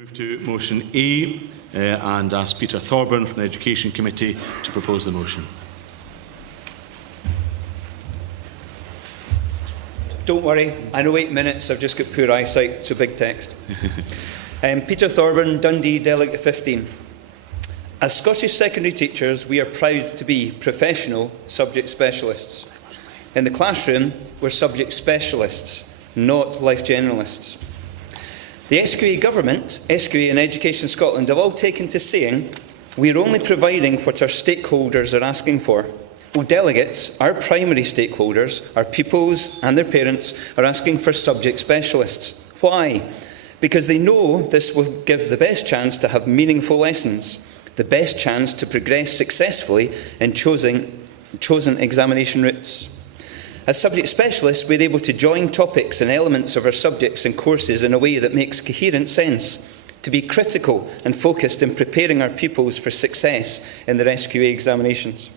Move to motion A and ask Peter Thorburn from the Education Committee to propose the motion. Don't worry, I know 8 minutes, I've just got poor eyesight, so big text. Peter Thorburn, Dundee, Delegate 15. As Scottish secondary teachers, we are proud to be professional subject specialists. In the classroom, we're subject specialists, not life generalists. The SQA government, SQA and Education Scotland have all taken to saying we are only providing what our stakeholders are asking for. Well, delegates, our primary stakeholders, our pupils and their parents, are asking for subject specialists. Why? Because they know this will give the best chance to have meaningful lessons, the best chance to progress successfully in chosen examination routes. As subject specialists, we're able to join topics and elements of our subjects and courses in a way that makes coherent sense, to be critical and focused in preparing our pupils for success in their SQA examinations.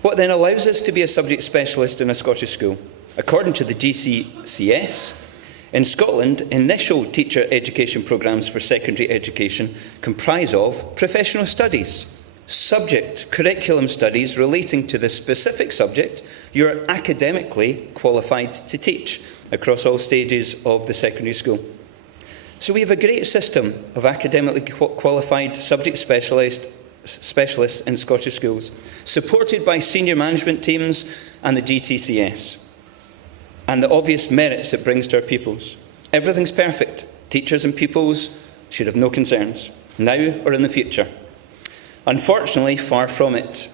What then allows us to be a subject specialist in a Scottish school? According to the GCSE, in Scotland, initial teacher education programmes for secondary education comprise of professional studies, subject curriculum studies relating to the specific subject you are academically qualified to teach across all stages of the secondary school. So we have a great system of academically qualified subject specialists in Scottish schools, supported by senior management teams and the GTCS, and the obvious merits it brings to our pupils. Everything's perfect. Teachers and pupils should have no concerns, now or in the future. Unfortunately, far from it.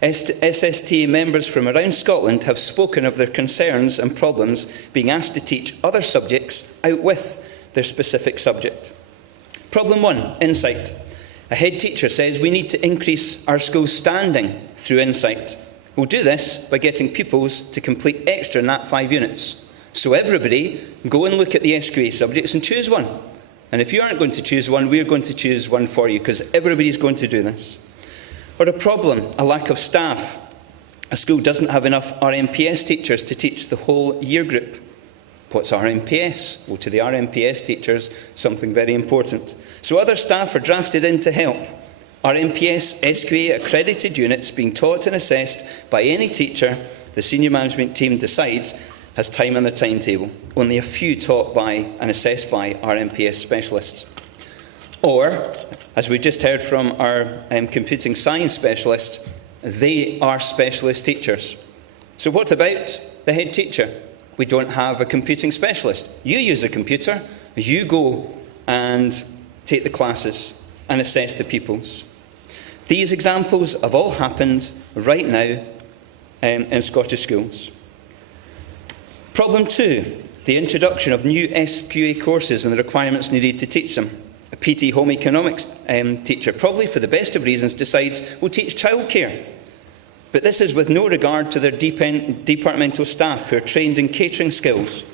SSTA members from around Scotland have spoken of their concerns and problems being asked to teach other subjects out with their specific subject. Problem 1, insight. A head teacher says we need to increase our school's standing through insight. We'll do this by getting pupils to complete extra Nat 5 units. So everybody go and look at the SQA subjects and choose one. And if you aren't going to choose one, we're going to choose one for you, because everybody's going to do this. Or a problem, a lack of staff. A school doesn't have enough RMPS teachers to teach the whole year group. What's RMPS? Well, to the RMPS teachers, something very important. So other staff are drafted in to help. RMPS, SQA accredited units being taught and assessed by any teacher the senior management team decides has time on their timetable. Only a few taught by and assessed by RMPS specialists. Or, as we just heard from our computing science specialists, they are specialist teachers. So what about the head teacher? We don't have a computing specialist. You use a computer, you go and take the classes and assess the pupils. These examples have all happened right now in Scottish schools. Problem 2, the introduction of new SQA courses and the requirements needed to teach them. A PT home economics teacher, probably for the best of reasons, decides we'll teach childcare. But this is with no regard to their departmental staff who are trained in catering skills,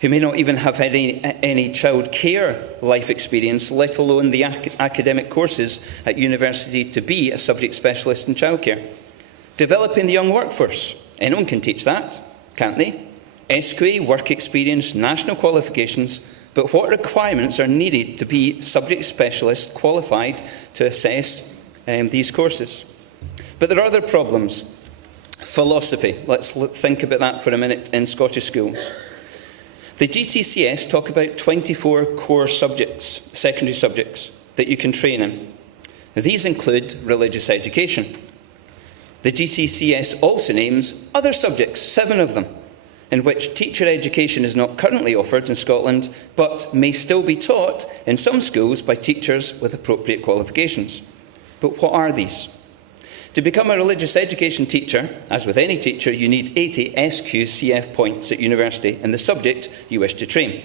who may not even have had any child care life experience, let alone the academic courses at university to be a subject specialist in childcare. Developing the young workforce. Anyone can teach that, can't they? SQA, work experience, national qualifications, but what requirements are needed to be subject specialist qualified to assess these courses? But there are other problems. Philosophy. Let's think about that for a minute in Scottish schools. The GTCS talk about 24 core subjects, secondary subjects, that you can train in. These include religious education. The GTCS also names other subjects, 7 of them, in which teacher education is not currently offered in Scotland, but may still be taught in some schools by teachers with appropriate qualifications. But what are these? To become a religious education teacher, as with any teacher, you need 80 SQCF points at university in the subject you wish to train.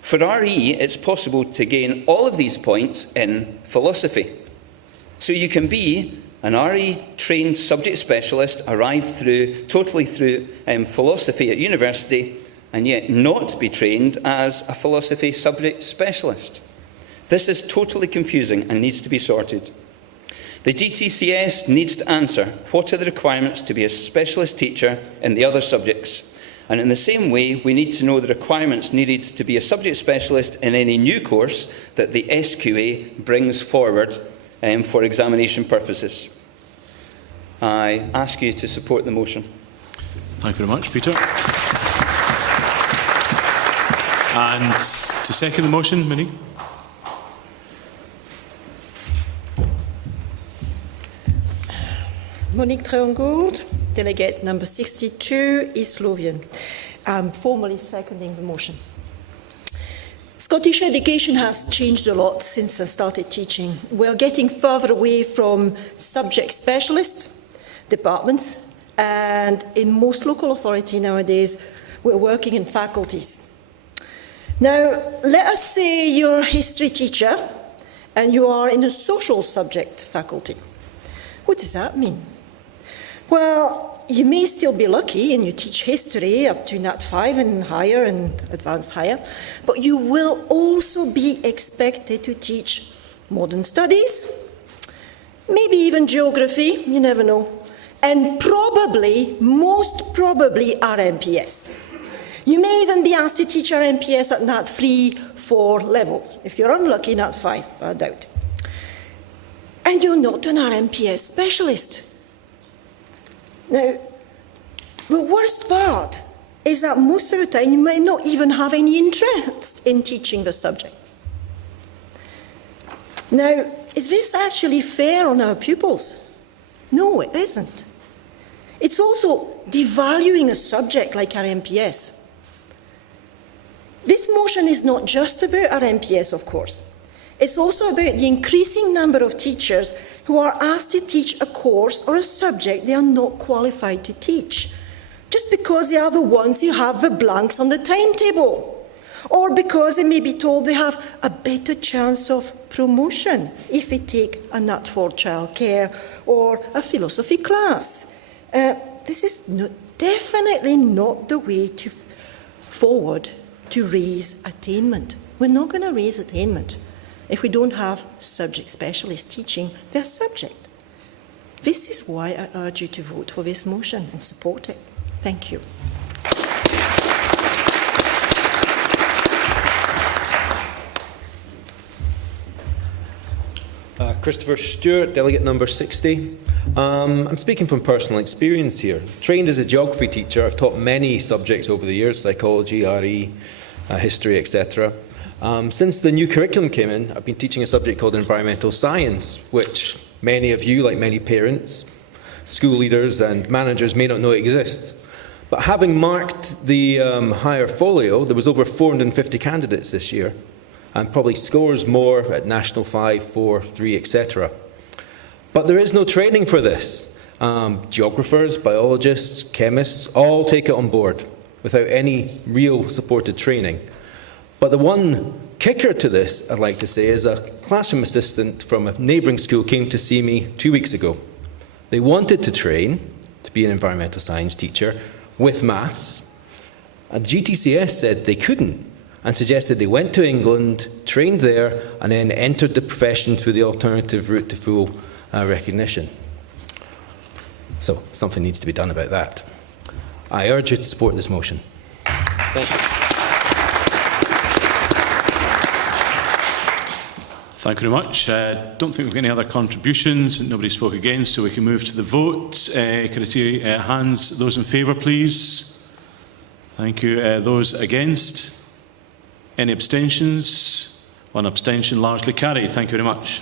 For RE, it's possible to gain all of these points in philosophy. So you can be an RE-trained subject specialist, arrived totally through philosophy at university, and yet not be trained as a philosophy subject specialist. This is totally confusing and needs to be sorted. The GTCS needs to answer what are the requirements to be a specialist teacher in the other subjects, And in the same way, we need to know the requirements needed to be a subject specialist in any new course that the SQA brings forward for examination purposes. I ask you to support the motion. Thank you very much, Peter. And to second the motion, Monique? Monique Treon-Gould, delegate number 62, East Lothian. I'm formally seconding the motion. Scottish education has changed a lot since I started teaching. We're getting further away from subject specialists, departments, and in most local authority nowadays, we're working in faculties. Now, let us say you're a history teacher and you are in a social subject faculty. What does that mean? Well, you may still be lucky and you teach history up to Nat 5 and higher and advanced higher, but you will also be expected to teach modern studies, maybe even geography, you never know, and probably, most probably, RMPS. You may even be asked to teach RMPS at Nat 3, 4 level. If you're unlucky, Nat 5, I doubt it. And you're not an RMPS specialist. Now, the worst part is that most of the time you might not even have any interest in teaching the subject. Now, is this actually fair on our pupils? No, it isn't. It's also devaluing a subject like RMPS. This motion is not just about RMPS, of course. It's also about the increasing number of teachers who are asked to teach a course or a subject they are not qualified to teach, just because they are the ones who have the blanks on the timetable, or because they may be told they have a better chance of promotion if they take a Nat 4 childcare or a philosophy class. This is definitely not the way forward to raise attainment. We're not going to raise attainment if we don't have subject specialists teaching their subject. This is why I urge you to vote for this motion and support it. Thank you. Christopher Stewart, delegate number 60. I'm speaking from personal experience here. Trained as a geography teacher, I've taught many subjects over the years, psychology, RE, history, etc. Since the new curriculum came in, I've been teaching a subject called environmental science, which many of you, like many parents, school leaders and managers may not know exists. But having marked the higher folio, there was over 450 candidates this year, and probably scores more at National 5, 4, 3, etc. But there is no training for this. Geographers, biologists, chemists, all take it on board without any real supported training. But the one kicker to this, I'd like to say, is a classroom assistant from a neighbouring school came to see me 2 weeks ago. They wanted to train to be an environmental science teacher with maths, and GTCS said they couldn't and suggested they went to England, trained there, and then entered the profession through the alternative route to full recognition. So something needs to be done about that. I urge you to support this motion. Thank you. Thank you very much. Don't think we've got any other contributions. Nobody spoke against, so we can move to the vote. Could I see hands? Those in favour, please. Thank you. Those against? Any abstentions? One abstention, largely carried. Thank you very much.